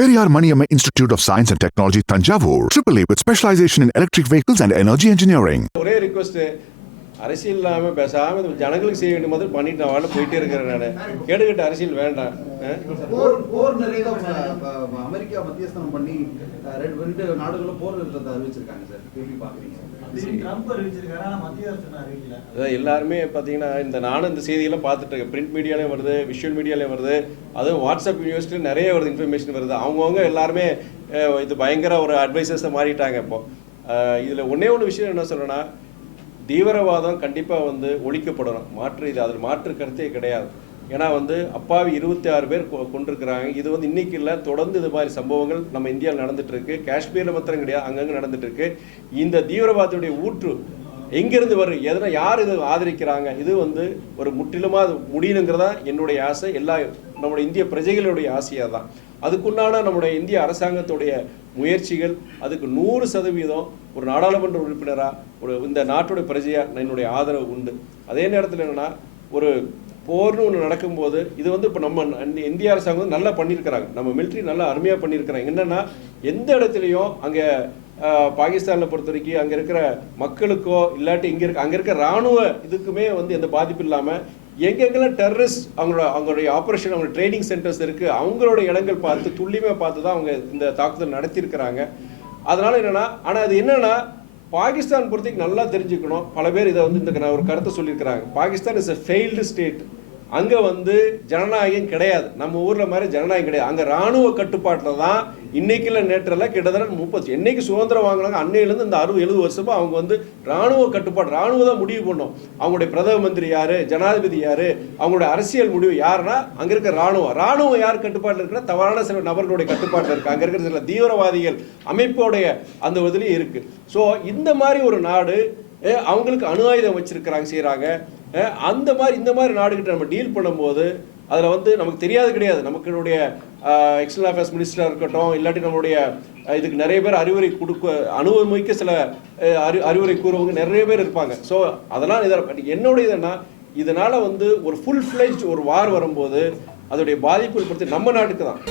Periyar Maniamma Institute of Science and Technology, Tanjavur, AAA with specialization in electric vehicles and energy engineering. ஒரே request அரசியல் இல்லாமல் பேசாமல் ஜனங்களுக்கு செய்ய வேண்டிய மாதிரி பண்ணிட்டு நான் வாழ போயிட்டே இருக்கிறேன். நான் கேடுகட்ட அரசியல் வேண்டாம். போர் நிறைய அமெரிக்கா மத்தியஸ்தம் பண்ணி ரெண்டு நாடுகளும் போர் நிறுத்தத்தை அறிவிச்சிருக்காங்க சார். எப்படி பாக்குறீங்க? எல்லாருமே பார்த்தீங்கன்னா நானும் இந்த செய்தியெல்லாம் பார்த்துட்டு இருக்கேன். பிரிண்ட் மீடியாலேயும் வருது, விஷுவல் மீடியாலேயும் வருது, அதுவும் வாட்ஸ்அப் யூனிவர்சிட்டியில் நிறைய வருது, இன்ஃபர்மேஷன் வருது. அவங்கவுங்க எல்லாருமே இது பயங்கர ஒரு அட்வைசர்ஸை மாறிட்டாங்க. இப்போ இதில் ஒன்று விஷயம் என்ன சொல்லணும்னா, தீவிரவாதம் கண்டிப்பாக ஒழிக்கப்படணும். இது அதில் மாற்று கருத்தே கிடையாது. ஏன்னா அப்பாவி 26 பேர் கொண்டிருக்கிறாங்க. இது இன்னைக்கு இல்லை, தொடர்ந்து இது மாதிரி சம்பவங்கள் நம்ம இந்தியாவில் நடந்துட்டு இருக்கு. காஷ்மீரில் மாத்திரம் கிடையாது, அங்கங்கே நடந்துட்டு இருக்கு. இந்த தீவிரவாதத்துடைய ஊற்று எங்கிருந்து வருது, எதனா யார் இது ஆதரிக்கிறாங்க, இது ஒரு முற்றிலுமாக முடியணுங்கிறதா என்னுடைய ஆசை. நம்முடைய இந்திய பிரஜைகளுடைய ஆசையாக தான். அதுக்குண்டான நம்முடைய இந்திய அரசாங்கத்துடைய முயற்சிகள், அதுக்கு 100% ஒரு நாடாளுமன்ற உறுப்பினராக இந்த நாட்டுடைய பிரஜையாக என்னுடைய ஆதரவு உண்டு. அதே நேரத்தில் என்னென்னா, ஒரு போர்னு ஒன்று நடக்கும்போது இது இப்போ நம்ம இந்திய அரசாங்கம் நல்லா பண்ணியிருக்கிறாங்க. நம்ம மிலிட்ரி நல்லா அருமையாக பண்ணியிருக்கிறாங்க. என்னென்னா, எந்த இடத்துலையும் அங்கே பாகிஸ்தானில் பொறுத்த வரைக்கும் அங்கே இருக்கிற மக்களுக்கோ இல்லாட்டி அங்கே இருக்க இராணுவ இதுக்குமே எந்த பாதிப்பு இல்லாமல் எங்கெங்கெல்லாம் டெரரிஸ்ட் அவங்களுடைய ஆப்ரேஷன், அவங்க ட்ரைனிங் சென்டர்ஸ் இருக்குது, அவங்களோட இடங்கள் பார்த்து துல்லியமாக பார்த்து தான் அவங்க இந்த தாக்குதல் நடத்தியிருக்கிறாங்க. அதனால் என்னென்னா, ஆனால் அது என்னென்னா, பாகிஸ்தான் பொறுத்தவரைக்கும் நல்லா தெரிஞ்சுக்கணும். பல பேர் இதை இந்த ஒரு கருத்தை சொல்லியிருக்கிறாங்க. Pakistan is a failed state. அங்கே ஜனநாயகம் கிடையாது. நம்ம ஊரில் மாதிரி ஜனநாயகம் கிடையாது. அங்கே இராணுவ கட்டுப்பாட்டில் தான் இன்னைக்குள்ள நேற்றெல்லாம் கிட்டத்தட்ட 30 என்னைக்கு சுதந்திரம் வாங்கினாங்க அன்னையிலேருந்து இந்த 60-70 வருஷமா அவங்க இராணுவ கட்டுப்பாடு, இராணுவம் தான் முடிவு பண்ணும். அவங்களுடைய பிரதம மந்திரி யாரு, ஜனாதிபதி யாரு, அவங்களுடைய அரசியல் முடிவு யாருன்னா அங்கே இருக்க இராணுவம் யார் கட்டுப்பாட்டில் இருக்குன்னா தவறான சில நபர்களுடைய கட்டுப்பாட்டில் இருக்கு. அங்கே இருக்கிற சில தீவிரவாதிகள் அமைப்போடைய அந்த இதுலேயும் இருக்கு. ஸோ இந்த மாதிரி ஒரு நாடு அவங்களுக்கு அணு ஆயுதம் வச்சிருக்கிறாங்க, செய்கிறாங்க. இந்த மாதிரி நாடுகிட்ட நம்ம டீல் பண்ணும்போது அதில் நமக்கு தெரியாது கிடையாது. நமக்குடைய எக்ஸ்டர்னல் அஃபேர்ஸ் மினிஸ்டராக இருக்கட்டும், இல்லாட்டி நம்மளுடைய இதுக்கு நிறைய பேர் அறிவுரை அனுபவமிக்க சில அறிவுரை கூறுவங்க நிறைய பேர் இருப்பாங்க. ஸோ அதெல்லாம் என்னுடைய இதுன்னா, இதனால் ஒரு ஃபுல் ஃப்ளெஜ்ட் ஒரு வார் வரும்போது அதோடைய பாதிப்பு பொறுத்து நம்ம நாட்டுக்கு தான்.